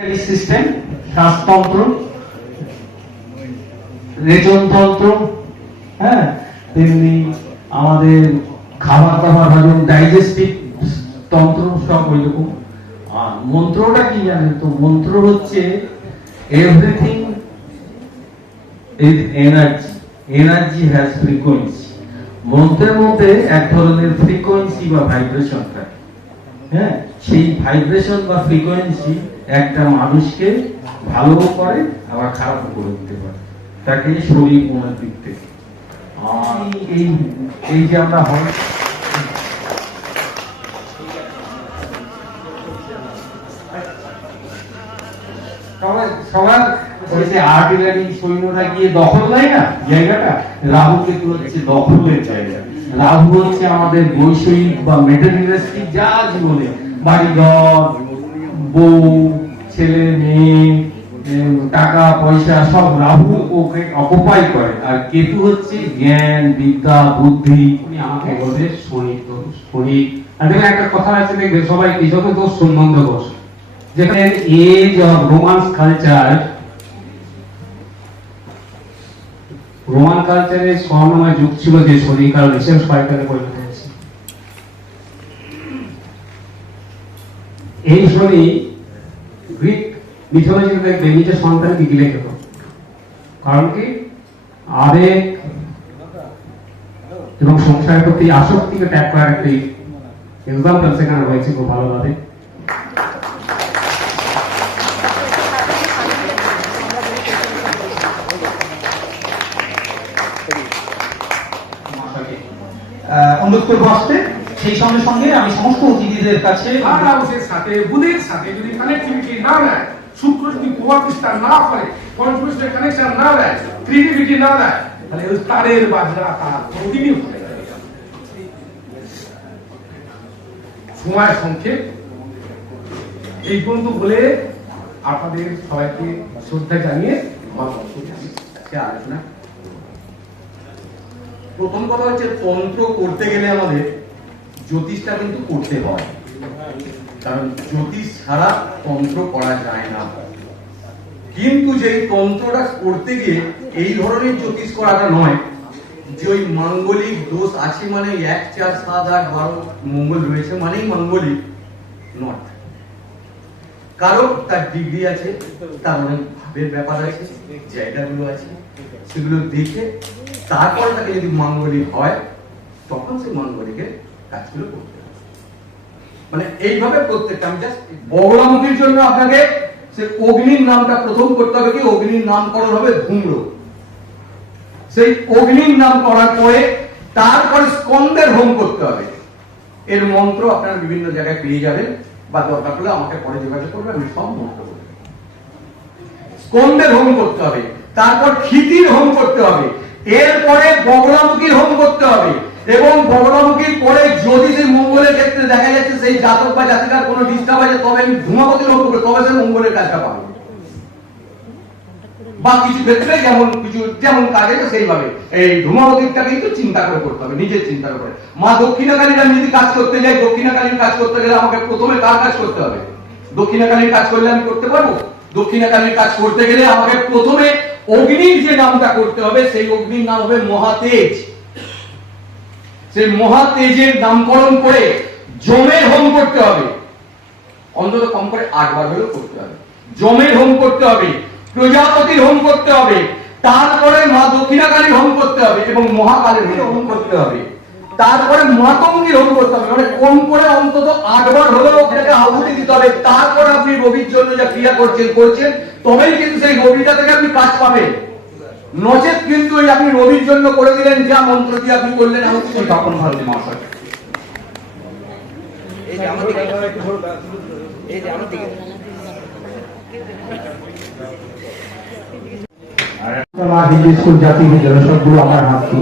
System শ্বাসতন্ত্র রেচনতন্ত্র হ্যাঁ তেমনি আমাদের খাবার দাবার হজম ডাইজেস্টিভ তন্ত্র সব ওই রকম আর মন্ত্রটা কি জানেন তো? মন্ত্র হচ্ছে everything is energy energy has frequency মন্ত্রের মধ্যে এক ধরনের ফ্রিকোয়েন্সি বা ভাইব্রেশন থাকে। হ্যাঁ সেই ভাইব্রেশন বা ফ্রিকোয়েন্সি একটা মানুষকে ভালোও করে, আবার খারাপও করে দিতে পারে। তাকে শরীর মনের দিক থেকে। এই এই যে আমরা হয় সবার সৈন্যরা গিয়ে দখল নেয় না জায়গাটা? রাহু কেতু হচ্ছে দখলের জায়গা। রাহু হচ্ছে আমাদের বৈষয়িক বা মেটেরিয়ালিস্টিক যা জীবনে। বাড়িঘর বউ, ছেলে, মেয়ে টাকা, পয়সা সব রাহু ওকে করে। আর কেতু হচ্ছে জ্ঞান, বিদ্যা, বুদ্ধি। উনি আমাকে বলে শনি শনি। আর একটা কথা আছে দেখবে সবাই কি, যত দোষ সম্বন্ধ দোষ। যেখানে age of romance culture Roman কালচারে স্বর্ণময় যুগ ছিল যে শনি, কারণ হিসেব শয়তানে পরিণত এই শনি গ্রিক মিথোলজিতে দেখবে নিজের সন্তানকে গিলে খেত কারণ কি? আবেগ এবং সংসারের প্রতি আসক্তিকে ত্যাগ করার একটি এক্সাম্পল সেখানে রয়েছে, খুব ভালোভাবে অনুরোধ করব সেই সঙ্গে সঙ্গে আমি সমস্ত অতিথিদের কাছে হাউসের সাথে বুধের সাথে যদি কানেক্টিভিটি না নেয় শুক্র যদি প্রভাব বিস্তার না করে কানেকশন না দেয় ক্রিয়েটিভিটি না দেয় তাহলে ওই তারের বাজনা তার হবে সময় সংক্ষেপ। এই পর্যন্ত বলে আপনাদের সবাইকে শ্রদ্ধা জানিয়ে আমার আলোচনা। প্রথম কথা হচ্ছে তন্ত্র করতে গেলে আমাদের জ্যোতিষটা কিন্তু করতে হয়। কারণ জ্যোতিষ ছাড়া তন্ত্র করা যায় না। কিন্তু যে তন্ত্রটা করতে গিয়ে এই ধরনের জ্যোতিষ করাটা নয়, যে ওই মাঙ্গলিক দোষ আছে মানে এক, চার, সাত, আট, বারো মঙ্গল রয়েছে মানেই মাঙ্গলিক নট কারও তার ডিগ্রি আছে, তার অনেক ভাবের ব্যাপার আছে, জায়গাগুলো আছে, সেগুলো দেখে তারপর তাকে যদি মাঙ্গলিক হয়, তখন সেই মাঙ্গলিকের কাজগুলো করতে মানে এইভাবে প্রত্যেকটা, আমি জাস্ট বগলামুখীর জন্য আপনাকে সে অগ্নির নামটা প্রথম করতে হবে কি? অগ্নির নামকরণ হবে ধূম্র। সেই অগ্নির নাম করার পরে তারপরে স্কন্দের হোম করতে হবে। এর মন্ত্র আপনারা বিভিন্ন জায়গায় পেয়ে যাবেন, বা দরকার পড়লে আমাকে পরে যোগাযোগ করবেন, আমি সব মন্ত্র স্কন্দের হোম করতে হবে, তারপর ক্ষিতির হোম করতে হবে, এরপরে বগলামুখীর হোম করতে হবে। এবং বগলামুখীর পরে যদি সেই মঙ্গলের ক্ষেত্রে দেখা যাচ্ছে সেই জাতক বা জাতিকার কোনো ডিস্টার্ব আছে, তবে আমি ধূমাবতীর হোম করব তবে সে মঙ্গলের কাজটা পাবে। বা কিছু ক্ষেত্রে যেমন কিছু যেমন কাজ সেইভাবে। এই ধূমাবতীরটা কিন্তু চিন্তা করে করতে হবে, নিজের চিন্তা করে মা দক্ষিণাকালীর আমি যদি কাজ করতে যাই দক্ষিণাকালীর কাজ করতে গেলে আমাকে প্রথমে কার কাজ করতে হবে? দক্ষিণাকালীর কাজ করলে আমি করতে পারব? দক্ষিণাকালীর কাজ করতে গেলে আমাকে প্রথমে অগ্নির যে নামটা করতে হবে, সেই অগ্নির নাম হবে মহাতেজ। সেই মহা তেজের নামকরণ করে জমের হোম করতে হবে। অন্তত কম করে আটবার হলেও করতে হবে। জমের হোম করতে হবে, প্রজাপতির হোম করতে হবে, তারপরে মা দক্ষিণাকালীর হোম করতে হবে এবং মহাকালীর হোম করতে হবে। তারপরে মাতঙ্গীর হোম করতে হবে মানে কম করে অন্তত আটবার হলেও আপনাকে আহুতি দিতে হবে। তারপরে আপনি রবির জন্য যা ক্রিয়া করছেন করছেন, তবেই কিন্তু সেই রবিটা থেকে আপনি কাজ পাবেন। নচেত কিন্তু ওই আপনি রবির জন্য করে দিলেন যা মন্ত্র দিয়ে আপনি করলেন আহুতি সেই তখন ভারতী মহাশয়। আমার হাতে।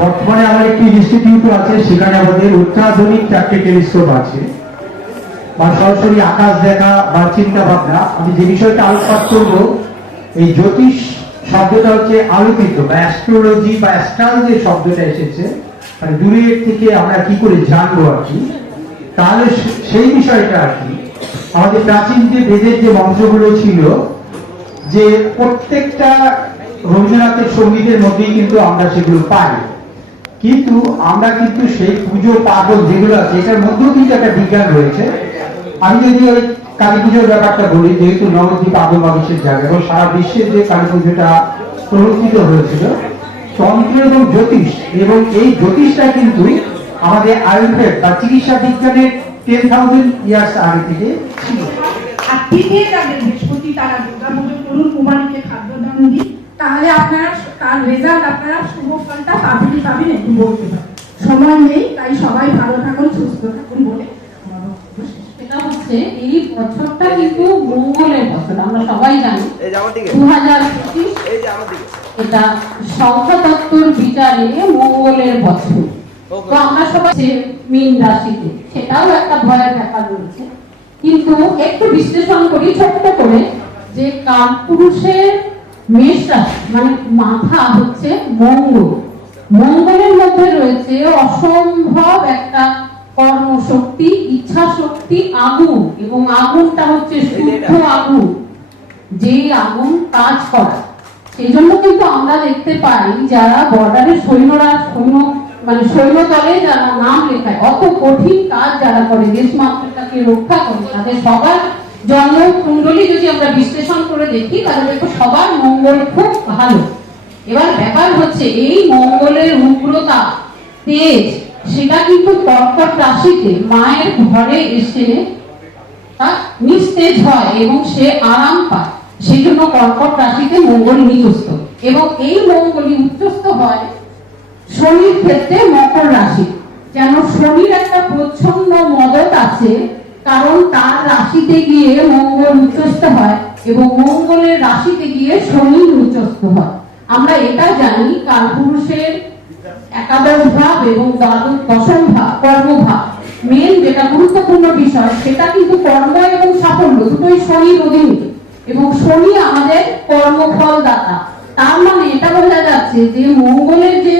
বর্তমানে আমার একটি ইনস্টিটিউট আছে সেখানে আমাদের অত্যাধুনিক চারটে টেলিস্কোপ আছে। বা সরাসরি আকাশ দেখা বা চিন্তা ভাবনা। আমি যে বিষয়টা আলোকপাত করব এই জ্যোতিষ শব্দটা হচ্ছে আলোকিত বা অ্যাস্ট্রোলজি বা অ্যাস্ট্রাল যে শব্দটা এসেছে। মানে দূরের থেকে আমরা কি করে জানব আর কি? তাহলে সেই বিষয়টা আর কি। আমাদের প্রাচীন যে বেদের যে মন্ত্রগুলো ছিল, যে প্রত্যেকটা রবীন্দ্রনাথের সঙ্গীতের মধ্যেই কিন্তু আমরা সেগুলো পাই। কিন্তু আমরা কিন্তু সেই পুজো পাগল যেগুলো আছে, এটার মধ্যেও কিন্তু একটা বিজ্ঞান রয়েছে। আমি যদি ওই কালী পুজোর ব্যাপারটা বলি, যেহেতু নবদ্বীপ আদম বাগিসের জায়গা এবং সারা বিশ্বের যে কালী পুজোটা প্রবর্তিত হয়েছিল তন্ত্র এবং জ্যোতিষ, এবং এই জ্যোতিষটা কিন্তু আমাদের আয়ুর্বেদ বা চিকিৎসা বিজ্ঞানের টেন থাউজেন্ড ইয়ার্স আগে থেকে ছিল তাহলে আপনারা তার রেজাল্ট আপনারা শুভ ফলটা পাবেনই পাবেন একটু বলতে পারেন সময় নেই, তাই সবাই ভালো থাকুন, সুস্থ থাকুন বলে। সেটা হচ্ছে এই বছরটা কিন্তু মঙ্গলের বছর আমরা সবাই জানি। দু হাজার পঁচিশ এটা সংখ্যাতত্ত্বর বিচারে মঙ্গলের বছর। তো আমরা সবাই মীন রাশিতে সেটাও একটা ভয়ের ব্যাপার রয়েছে। কিন্তু একটু বিশ্লেষণ করি ছোট্ট করে যে কালপুরুষের মেষ রাশি মানে মাথা হচ্ছে মঙ্গল। মঙ্গলের মধ্যে রয়েছে অসম্ভব একটা কর্মশক্তি ইচ্ছা শক্তি আগুন। এবং আগুনটা হচ্ছে শুদ্ধ আগুন। যে আগুন কাজ করা। সেই জন্য কিন্তু আমরা দেখতে পাই যারা বর্ডারে সৈন্যরা সৈন্য মানে সৈন্য দলে যারা নাম লেখায় অত কঠিন কাজ যারা করে দেশ মাতৃকাকে রক্ষা করে তাদের সবার জন্ম কুণ্ডলী যদি আমরা বিশ্লেষণ করে দেখি তাহলে দেখো সবার মঙ্গল খুব ভালো। এবার ব্যাপার হচ্ছে এই মঙ্গলের উগ্রতা তেজ সেটা কিন্তু কর্কট রাশিতে মায়ের ঘরে এসে নিস্তেজ হয় এবং সে আরাম পায়। সেই জন্য কর্কট রাশিতে মঙ্গল নিচস্ত এবং এই মঙ্গলই উচ্চস্ত হয় শনির ক্ষেত্রে মকর রাশি। যেন শনির একটা প্রচ্ছন্ন মদত আছে, কারণ তার রাশিতে গিয়ে মঙ্গল উচ্চস্ত হয় এবং মঙ্গলের রাশিতে গিয়ে শনি উচ্চস্ত হয়। আমরা এটা জানি, কালপুরুষের একাদশ ভাব এবং দশম ভাব কর্মভাব মেন যেটা গুরুত্বপূর্ণ বিষয়, সেটা কিন্তু কর্ম এবং সাফল্য, দুটোই শনির অধীনে এবং শনি আমাদের কর্মফল দাতা তার মানে এটা বোঝা যাচ্ছে যে মঙ্গলের যে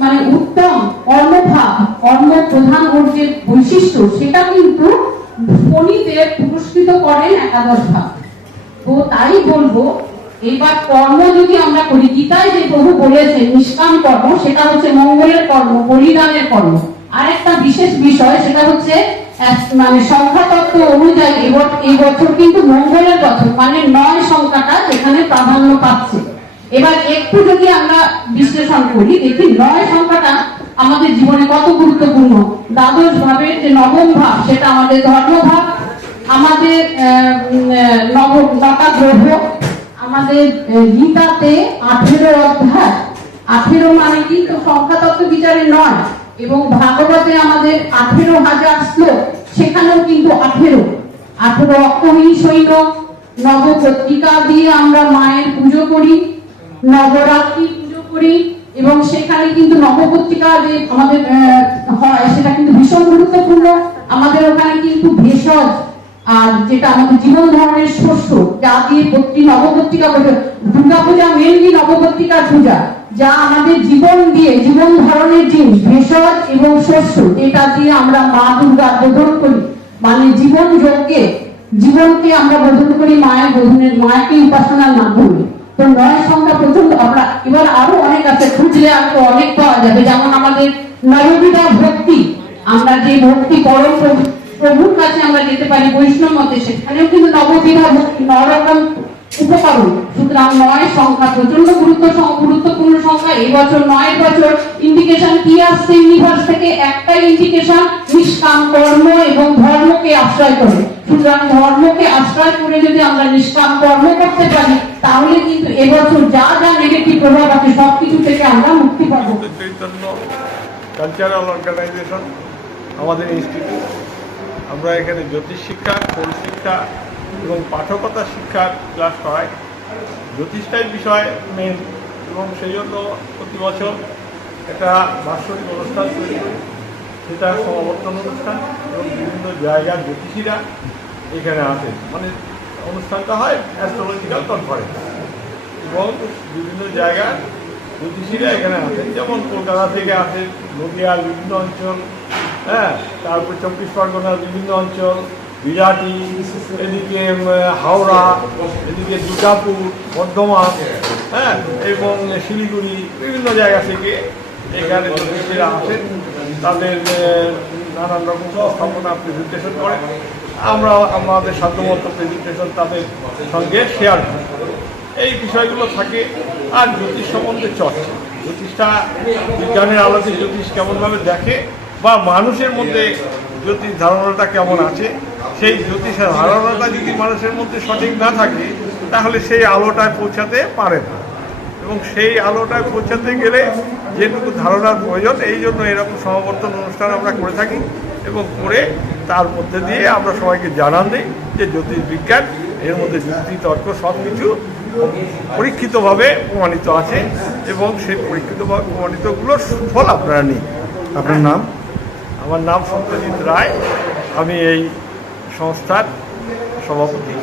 মানে উত্তম কর্মভাব কর্ম প্রধান যে বৈশিষ্ট্য, সেটা কিন্তু শনিতে পুরস্কৃত করেন একাদশ ভাব। তো তাই বলব এবার কর্ম যদি আমরা করি, গীতায় যে প্রভু বলেছেন নিষ্কাম কর্ম, সেটা হচ্ছে মঙ্গলের কর্ম, বলিদানের কর্ম। আরেকটা বিশেষ বিষয়, সেটা হচ্ছে মানে সংখ্যা তত্ত্ব অনুযায়ী এই বছর কিন্তু মঙ্গলের বছর মানে নয় সংখ্যাটা যেখানে প্রাধান্য পাচ্ছে। এবার একটু যদি আমরা বিশ্লেষণ করি, দেখি নয় সংখ্যাটা আমাদের জীবনে কত গুরুত্বপূর্ণ। দ্বাদশ ভাবের যে নবম ভাব, সেটা আমাদের ধর্মভাব, আমাদের নব নটা গ্রহ আমাদের গীতাতে আঠেরো অধ্যায়। আঠেরো মানে কিন্তু সংখ্যা তত্ত্ব বিচারে নয়, এবং ভাগবতে আমাদের আঠেরো হাজার শ্লোক, সেখানেও কিন্তু আঠেরো। আঠেরো অক্ষহীন সৈন্য, নবপত্রিকা দিয়ে আমরা মায়ের পুজো করি নবরাত্রি পুজো করি, এবং সেখানে কিন্তু নবপত্রিকা যে আমাদের হয়, সেটা কিন্তু ভীষণ গুরুত্বপূর্ণ। আমাদের ওখানে কিন্তু ভেষজ আর যেটা আমাদের জীবন ধরনের শস্য যা দিয়ে নবপত্রিকা দুর্গা পূজা মেনলি নবপত্রিকার পূজা, যা আমাদের জীবন দিয়ে, জীবন ধারণের জিনিস ভেষজ এবং শস্য, যেটা দিয়ে আমরা মা দুর্গার বোধন করি। মানে জীবন যজ্ঞে, জীবনকে আমরা বোধন করি মায়ের বোধনের, মায়াকে উপাসনার মাধ্যমে। তো নয় সংখ্যা প্রচণ্ড আমরা, এবার আরও অনেক আছে, খুঁজলে আরও অনেক পাওয়া যাবে। যেমন আমাদের নববিধা ভক্তি, আমরা যে ভক্তি পরম প্রভুর কাছে আমরা যেতে পারি, বৈষ্ণব মতে সেখানেও কিন্তু নববিধা ভক্তি নরকম উপকরণ। সুতরাং নয় সংখ্যা প্রচণ্ড গুরুত্ব গুরুত্বপূর্ণ সংখ্যা, এই বছর নয় বছর ইন্ডিকেশন কি আসছে ইউনিভার্স থেকে? একটাই ইন্ডিকেশন নিষ্কাম কর্ম এবং ধর্মকে আশ্রয় করে। সুতরাং ধর্মকে আশ্রয় করে যদি আমরা নিষ্কাম কর্ম করতে পারি, তাহলে কিন্তু এবছর যা যা নেগেটিভ প্রভাব আছে, সবকিছু থেকে আমরা মুক্তি পাবো। কালচারাল অর্গানাইজেশন আমাদের ইনস্টিটিউট আমরা এখানে জ্যোতিষ শিক্ষা, কোন শিক্ষা এবং পাঠকতা শিক্ষার ক্লাস করাই। জ্যোতিষটাই বিষয় মেন এবং সেই জন্য প্রতি বছর একটা বাৎসরিক অনুষ্ঠান তৈরি করি সেটা সমাবর্তন অনুষ্ঠান এবং বিভিন্ন জায়গার জ্যোতিষীরা এখানে আসেন মানে অনুষ্ঠানটা হয় অ্যাস্ট্রোলজিক্যাল কনফারেন্স এবং বিভিন্ন জায়গার জ্যোতিষীরা এখানে আসেন যেমন কলকাতা থেকে আসেন নদিয়ার বিভিন্ন অঞ্চল হ্যাঁ তারপর চব্বিশ পরগনার বিভিন্ন অঞ্চল, বিরাটি, এদিকে হাওড়া, এদিকে দুর্গাপুর, বর্ধমান হ্যাঁ এবং শিলিগুড়ি, বিভিন্ন জায়গা থেকে এখানে জ্যোতিষীরা আসেন তাদের নানান রকম উপস্থাপনা প্রেজেন্টেশন করে। আমরা আমাদের সাধ্যমতো প্রেজেন্টেশন তাদের সঙ্গে শেয়ার করি। এই বিষয়গুলো থাকে আর জ্যোতিষ সম্বন্ধে চর্চা। জ্যোতিষটা, বিজ্ঞানের আলোকে জ্যোতিষ কেমনভাবে দেখে বা মানুষের মধ্যে জ্যোতিষ ধারণাটা কেমন আছে, সেই জ্যোতিষের ধারণাটা যদি মানুষের মধ্যে সঠিক না থাকে, তাহলে সেই আলোটায় পৌঁছাতে পারে না। এবং সেই আলোটায় পৌঁছাতে গেলে যেটুকু ধারণার প্রয়োজন, এই জন্য এরকম সমাবর্তন অনুষ্ঠান আমরা করে থাকি এবং করে তার মধ্যে দিয়ে আমরা সবাইকে জানান দিই যে জ্যোতিষ বিজ্ঞান, এর মধ্যে যুক্তি তর্ক সব কিছু পরীক্ষিতভাবে প্রমাণিত আছে এবং সেই পরীক্ষিতভাবে প্রমাণিতগুলোর সুফল আপনারা নিন। আপনার নাম? আমার নাম সত্যজিৎ রায়। আমি এই সংস্থার সভাপতি।